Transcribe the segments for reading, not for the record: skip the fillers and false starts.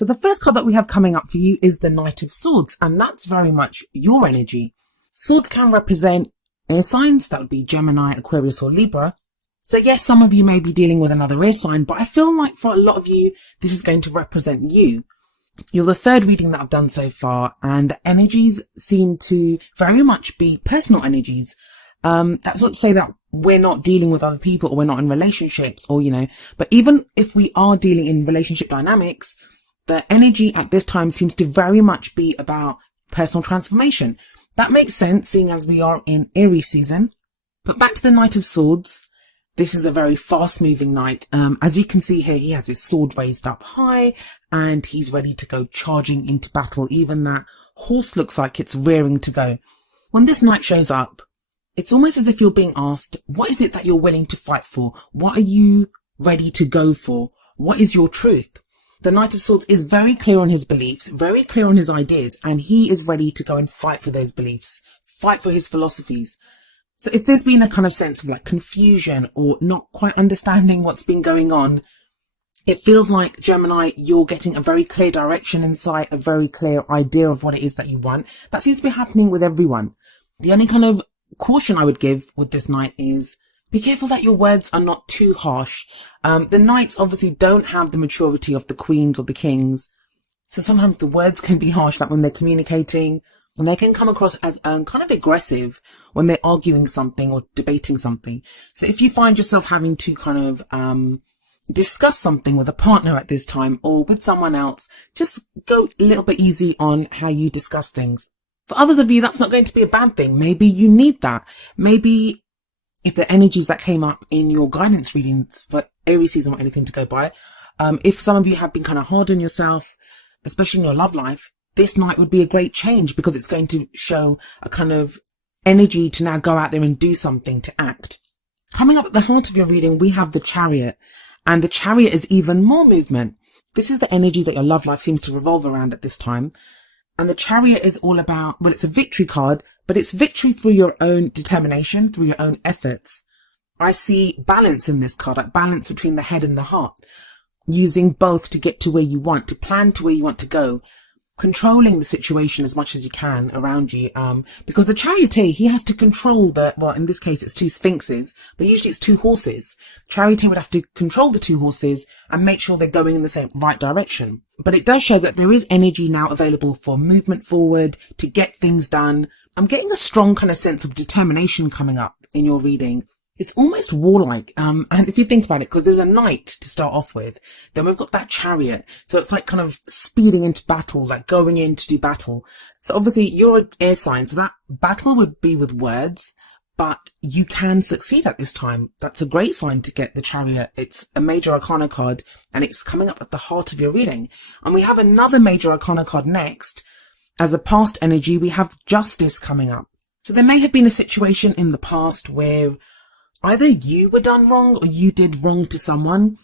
So the first card that we have coming up for you is the Knight of Swords, and that's very much your energy. Swords can represent air signs, that would be Gemini, Aquarius or Libra. So yes, some of you may be dealing with another air sign, but I feel like for a lot of you, this is going to represent you. You're the third reading that I've done so far, and the energies seem to very much be personal energies. That's not to say that we're not dealing with other people or we're not in relationships or, but even if we are dealing in relationship dynamics, the energy at this time seems to very much be about personal transformation. That makes sense, seeing as we are in Aries season. But back to the Knight of Swords. This is a very fast moving knight. As you can see here, he has his sword raised up high and he's ready to go charging into battle. Even that horse looks like it's rearing to go. When this knight shows up, it's almost as if you're being asked, what is it that you're willing to fight for? What are you ready to go for? What is your truth? The Knight of Swords is very clear on his beliefs, very clear on his ideas, and he is ready to go and fight for those beliefs, fight for his philosophies. So if there's been a kind of sense of like confusion or not quite understanding what's been going on, it feels like, Gemini, you're getting a very clear direction in sight, a very clear idea of what it is that you want. That seems to be happening with everyone. The only kind of caution I would give with this knight is be careful that your words are not too harsh. The knights obviously don't have the maturity of the queens or the kings. So sometimes the words can be harsh, like when they're communicating, and they can come across as kind of aggressive when they're arguing something or debating something. So if you find yourself having to kind of discuss something with a partner at this time or with someone else, just go a little bit easy on how you discuss things. For others of you, that's not going to be a bad thing. Maybe you need that. Maybe if the energies that came up in your guidance readings for Aries season or anything to go by, if some of you have been kind of hard on yourself, especially in your love life, this night would be a great change because it's going to show a kind of energy to now go out there and do something, to act. Coming up at the heart of your reading, we have the Chariot, and the Chariot is even more movement. This is the energy that your love life seems to revolve around at this time. And the Chariot is all about, well, it's a victory card, but it's victory through your own determination, through your own efforts. I see balance in this card, like balance between the head and the heart, using both to get to where you want, to plan to where you want to go, controlling the situation as much as you can around you, because the charioteer, he has to control well, in this case it's two sphinxes, but usually it's two horses. The charioteer would have to control the two horses and make sure they're going in the same right direction. But it does show that there is energy now available for movement forward, to get things done. I'm getting a strong kind of sense of determination coming up in your reading. It's almost warlike, and if you think about it, because there's a knight to start off with, then we've got that chariot, so it's like kind of speeding into battle, like going in to do battle. So obviously you're an air sign, so that battle would be with words, but you can succeed at this time. That's a great sign to get the Chariot. It's a major arcana card, and it's coming up at the heart of your reading. And we have another major arcana card next. As a past energy, we have Justice coming up. So there may have been a situation in the past where either you were done wrong or you did wrong to someone,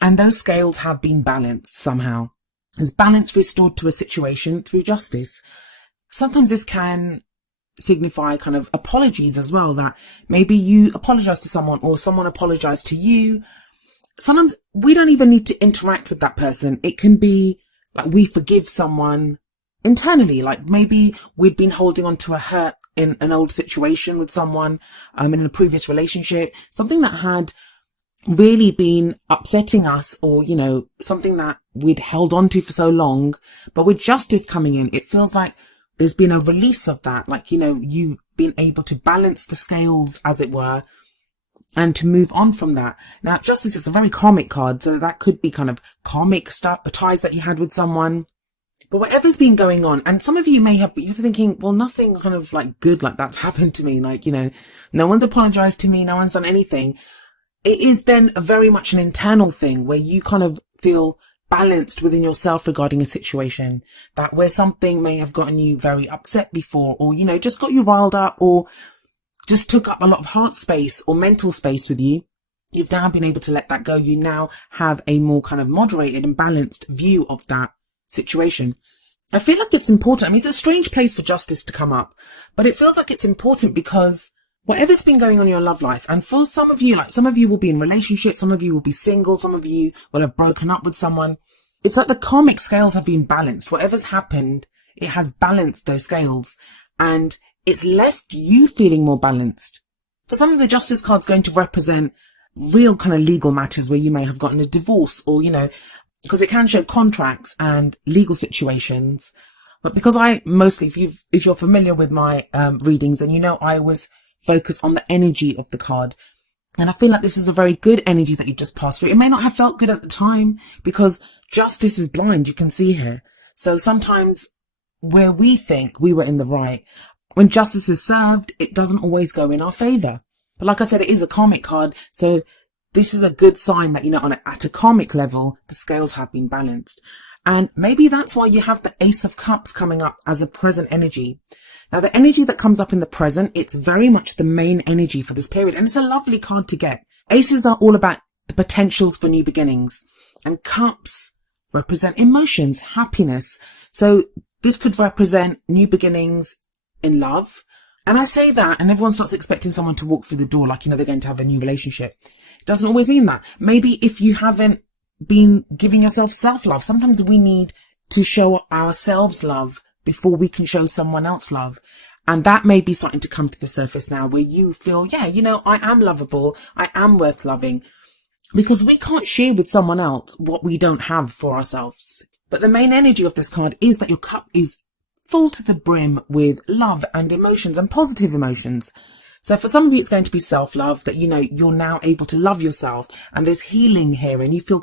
and those scales have been balanced somehow. There's balance restored to a situation through justice. Sometimes this can signify kind of apologies as well, that maybe you apologize to someone or someone apologized to you. Sometimes we don't even need to interact with that person. It can be like we forgive someone internally, like maybe we'd been holding on to a hurt in an old situation with someone, in a previous relationship, something that had really been upsetting us, or, something that we'd held on to for so long. But with justice coming in, it feels like there's been a release of that. Like, you've been able to balance the scales, as it were, and to move on from that. Now, justice is a very karmic card, so that could be kind of karmic stuff, ties that you had with someone. But whatever's been going on, and some of you may have been thinking, well, nothing kind of like good like that's happened to me. Like, no one's apologized to me. No one's done anything. It is then very much an internal thing where you kind of feel balanced within yourself regarding a situation, that where something may have gotten you very upset before, or, just got you riled up, or just took up a lot of heart space or mental space with you. You've now been able to let that go. You now have a more kind of moderated and balanced view of that situation. I feel like it's important. I mean, it's a strange place for justice to come up, but it feels like it's important because whatever's been going on in your love life, and for some of you, like some of you will be in relationships, some of you will be single, some of you will have broken up with someone. It's like the karmic scales have been balanced. Whatever's happened, it has balanced those scales, and it's left you feeling more balanced. For some of the Justice card's going to represent real kind of legal matters where you may have gotten a divorce, or, because it can show contracts and legal situations. But because I mostly, if you're familiar with my readings, then I always focus on the energy of the card. And I feel like this is a very good energy that you just passed through. It may not have felt good at the time because justice is blind, you can see here. So sometimes where we think we were in the right, when justice is served, it doesn't always go in our favour. But like I said, it is a karmic card. So this is a good sign that, at a karmic level, the scales have been balanced. And maybe that's why you have the Ace of Cups coming up as a present energy. Now, the energy that comes up in the present, it's very much the main energy for this period. And it's a lovely card to get. Aces are all about the potentials for new beginnings. And cups represent emotions, happiness. So this could represent new beginnings in love. And I say that, and everyone starts expecting someone to walk through the door like, they're going to have a new relationship. It doesn't always mean that. Maybe if you haven't been giving yourself self-love, sometimes we need to show ourselves love before we can show someone else love. And that may be starting to come to the surface now, where you feel, I am lovable. I am worth loving, because we can't share with someone else what we don't have for ourselves. But the main energy of this card is that your cup is full to the brim with love and emotions and positive emotions. So for some of you, it's going to be self-love, that, you're now able to love yourself, and there's healing here, and you feel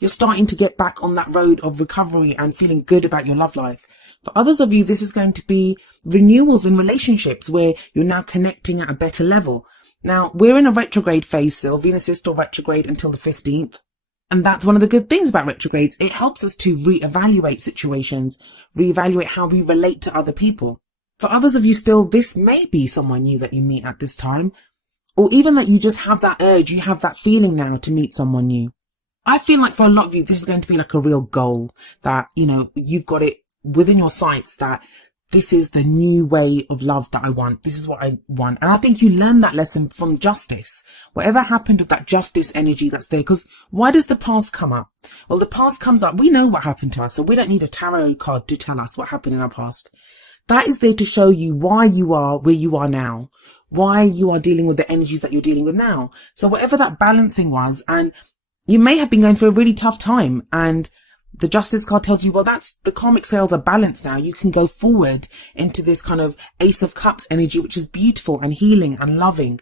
you're starting to get back on that road of recovery and feeling good about your love life. For others of you, this is going to be renewals in relationships where you're now connecting at a better level. Now, we're in a retrograde phase still. Venus is still retrograde until the 15th. And that's one of the good things about retrogrades. It helps us to reevaluate situations, reevaluate how we relate to other people. For others of you still, this may be someone new that you meet at this time, or even that you just have that urge, you have that feeling now to meet someone new. I feel like for a lot of you, this is going to be like a real goal that, you've got it within your sights that this is the new way of love that I want. This is what I want. And I think you learn that lesson from justice. Whatever happened with that justice energy that's there, because why does the past come up? Well, the past comes up. We know what happened to us, so we don't need a tarot card to tell us what happened in our past. That is there to show you why you are where you are now, why you are dealing with the energies that you're dealing with now. So whatever that balancing was, and you may have been going through a really tough time, and the Justice card tells you, well, that's the karmic scales are balanced now. You can go forward into this kind of Ace of Cups energy, which is beautiful and healing and loving.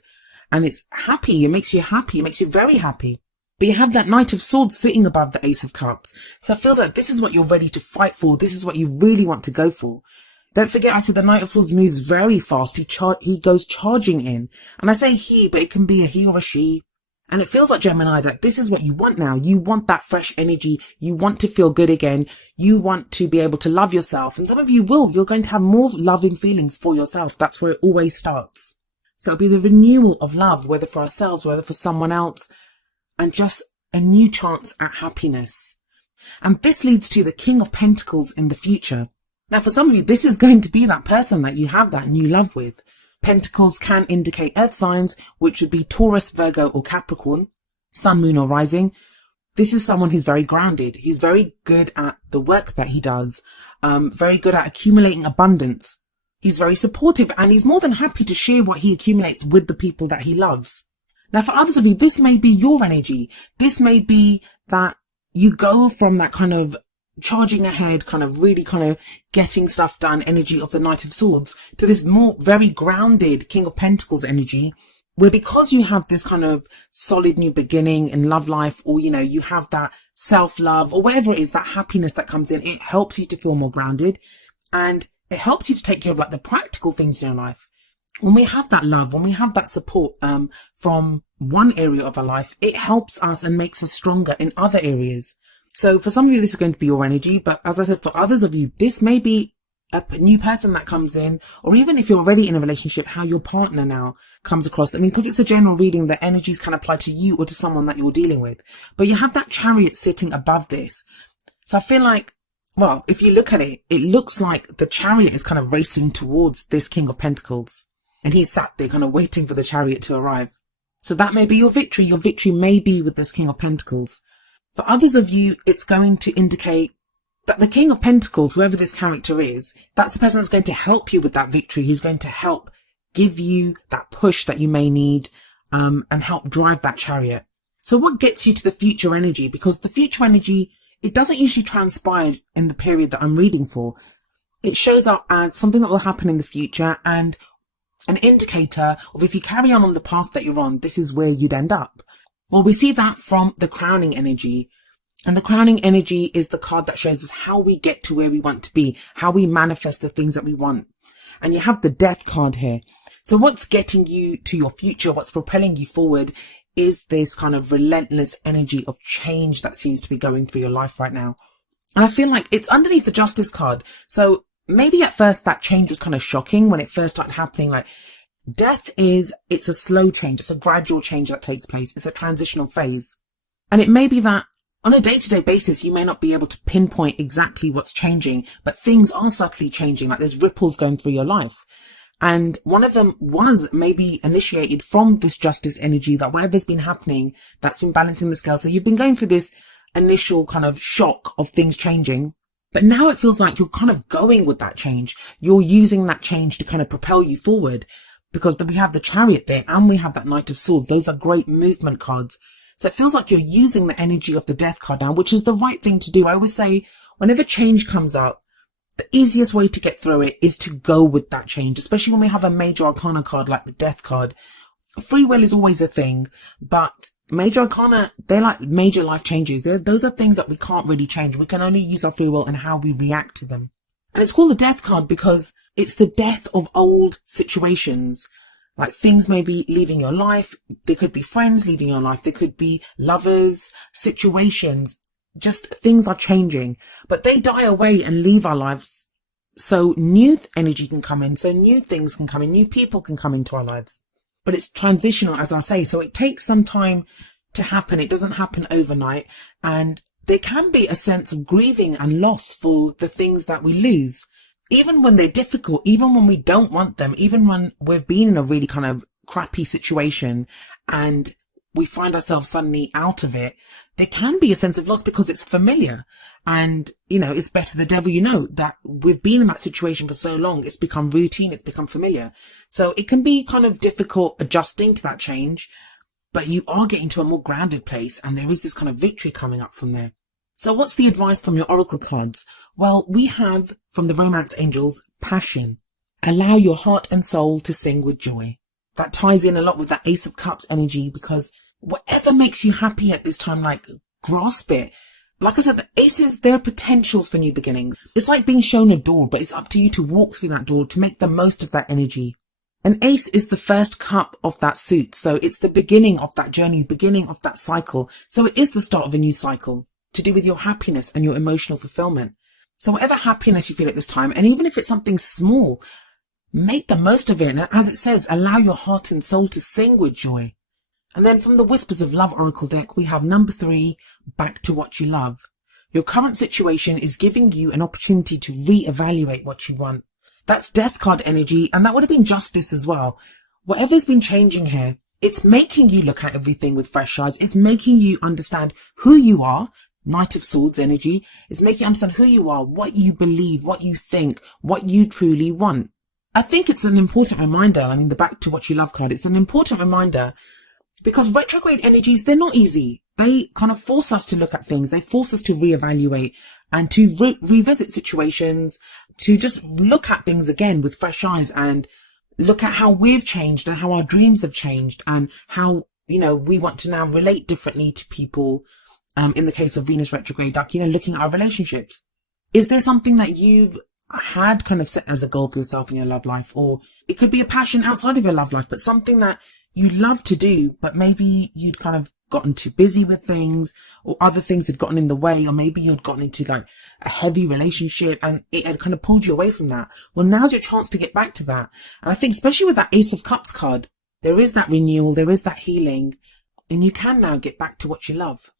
And it's happy. It makes you happy. It makes you very happy. But you have that Knight of Swords sitting above the Ace of Cups. So it feels like this is what you're ready to fight for. This is what you really want to go for. Don't forget, I said the Knight of Swords moves very fast. He goes charging in. And I say he, but it can be a he or a she. And it feels like, Gemini, that this is what you want now. You want that fresh energy. You want to feel good again. You want to be able to love yourself. And some of you will. You're going to have more loving feelings for yourself. That's where it always starts. So it'll be the renewal of love, whether for ourselves, whether for someone else, and just a new chance at happiness. And this leads to the King of Pentacles in the future. Now, for some of you, this is going to be that person that you have that new love with. Pentacles can indicate earth signs, which would be Taurus, Virgo, or Capricorn, Sun, Moon, or Rising. This is someone who's very grounded. He's very good at the work that he does, very good at accumulating abundance. He's very supportive, and he's more than happy to share what he accumulates with the people that he loves. Now, for others of you, this may be your energy. This may be that you go from that kind of charging ahead, kind of really kind of getting stuff done energy of the Knight of Swords to this more very grounded King of Pentacles energy, where because you have this kind of solid new beginning in love life, or, you have that self-love or whatever it is, that happiness that comes in, it helps you to feel more grounded, and it helps you to take care of like the practical things in your life. When we have that love, when we have that support from one area of our life, it helps us and makes us stronger in other areas. So for some of you, this is going to be your energy. But as I said, for others of you, this may be a new person that comes in, or even if you're already in a relationship, how your partner now comes across. I mean, because it's a general reading, the energies can apply to you or to someone that you're dealing with. But you have that Chariot sitting above this. So I feel like, well, if you look at it, it looks like the Chariot is kind of racing towards this King of Pentacles. And he's sat there kind of waiting for the Chariot to arrive. So that may be your victory. Your victory may be with this King of Pentacles. For others of you, it's going to indicate that the King of Pentacles, whoever this character is, that's the person that's going to help you with that victory. Who's going to help give you that push that you may need, and help drive that chariot. So what gets you to the future energy? Because the future energy, it doesn't usually transpire in the period that I'm reading for. It shows up as something that will happen in the future and an indicator of if you carry on the path that you're on, this is where you'd end up. Well, we see that from the crowning energy. And the crowning energy is the card that shows us how we get to where we want to be, how we manifest the things that we want. And you have the death card here. So what's getting you to your future, what's propelling you forward, is this kind of relentless energy of change that seems to be going through your life right now. And I feel like it's underneath the Justice card. So maybe at first that change was kind of shocking when it first started happening. Like, death it's a slow change. It's a gradual change that takes place. It's a transitional phase. And it may be that on a day-to-day basis, you may not be able to pinpoint exactly what's changing, but things are subtly changing. Like, there's ripples going through your life. And one of them was maybe initiated from this Justice energy, that whatever's been happening, that's been balancing the scale. So you've been going through this initial kind of shock of things changing, but now it feels like you're kind of going with that change. You're using that change to kind of propel you forward, because we have the Chariot there and we have that Knight of Swords. Those are great movement cards. So it feels like you're using the energy of the Death card now, which is the right thing to do. I always say, whenever change comes up, the easiest way to get through it is to go with that change, especially when we have a major arcana card like the Death card. Free will is always a thing, but major arcana, they're like major life changes. Those are things that we can't really change. We can only use our free will and how we react to them. And it's called the Death card because it's the death of old situations. Like, things may be leaving your life. There could be friends leaving your life. There could be lovers, situations. Just things are changing, but they die away and leave our lives. So new energy can come in. So new things can come in. New people can come into our lives. But it's transitional, as I say. So it takes some time to happen. It doesn't happen overnight. And there can be a sense of grieving and loss for the things that we lose. Even when they're difficult, even when we don't want them, even when we've been in a really kind of crappy situation and we find ourselves suddenly out of it, there can be a sense of loss because it's familiar. And, it's better the devil you know, that we've been in that situation for so long. It's become routine. It's become familiar. So it can be kind of difficult adjusting to that change, but you are getting to a more grounded place and there is this kind of victory coming up from there. So what's the advice from your oracle cards? Well, we have from the Romance Angels, passion. Allow your heart and soul to sing with joy. That ties in a lot with that Ace of Cups energy, because whatever makes you happy at this time, like, grasp it. Like I said, the aces, they're potentials for new beginnings. It's like being shown a door, but it's up to you to walk through that door to make the most of that energy. An ace is the first cup of that suit. So it's the beginning of that journey, beginning of that cycle. So it is the start of a new cycle to do with your happiness and your emotional fulfillment. So whatever happiness you feel at this time, and even if it's something small, make the most of it. And as it says, allow your heart and soul to sing with joy. And then from the Whispers of Love Oracle deck, we have number 3, back to what you love. Your current situation is giving you an opportunity to reevaluate what you want. That's Death card energy, and that would have been Justice as well. Whatever's been changing here, it's making you look at everything with fresh eyes. It's making you understand who you are. Knight of Swords energy. It's making you understand who you are, what you believe, what you think, what you truly want. I think it's an important reminder. I mean, the back to what you love card, it's an important reminder because retrograde energies, they're not easy. They kind of force us to look at things. They force us to reevaluate and to revisit situations, to just look at things again with fresh eyes and look at how we've changed and how our dreams have changed and how, we want to now relate differently to people. In the case of Venus retrograde, like, looking at our relationships. Is there something that you've had kind of set as a goal for yourself in your love life? Or it could be a passion outside of your love life, but something that you love to do, but maybe you'd kind of gotten too busy with things, or other things had gotten in the way, or maybe you'd gotten into like a heavy relationship and it had kind of pulled you away from that. Well, now's your chance to get back to that. And I think especially with that Ace of Cups card, there is that renewal, there is that healing, and you can now get back to what you love.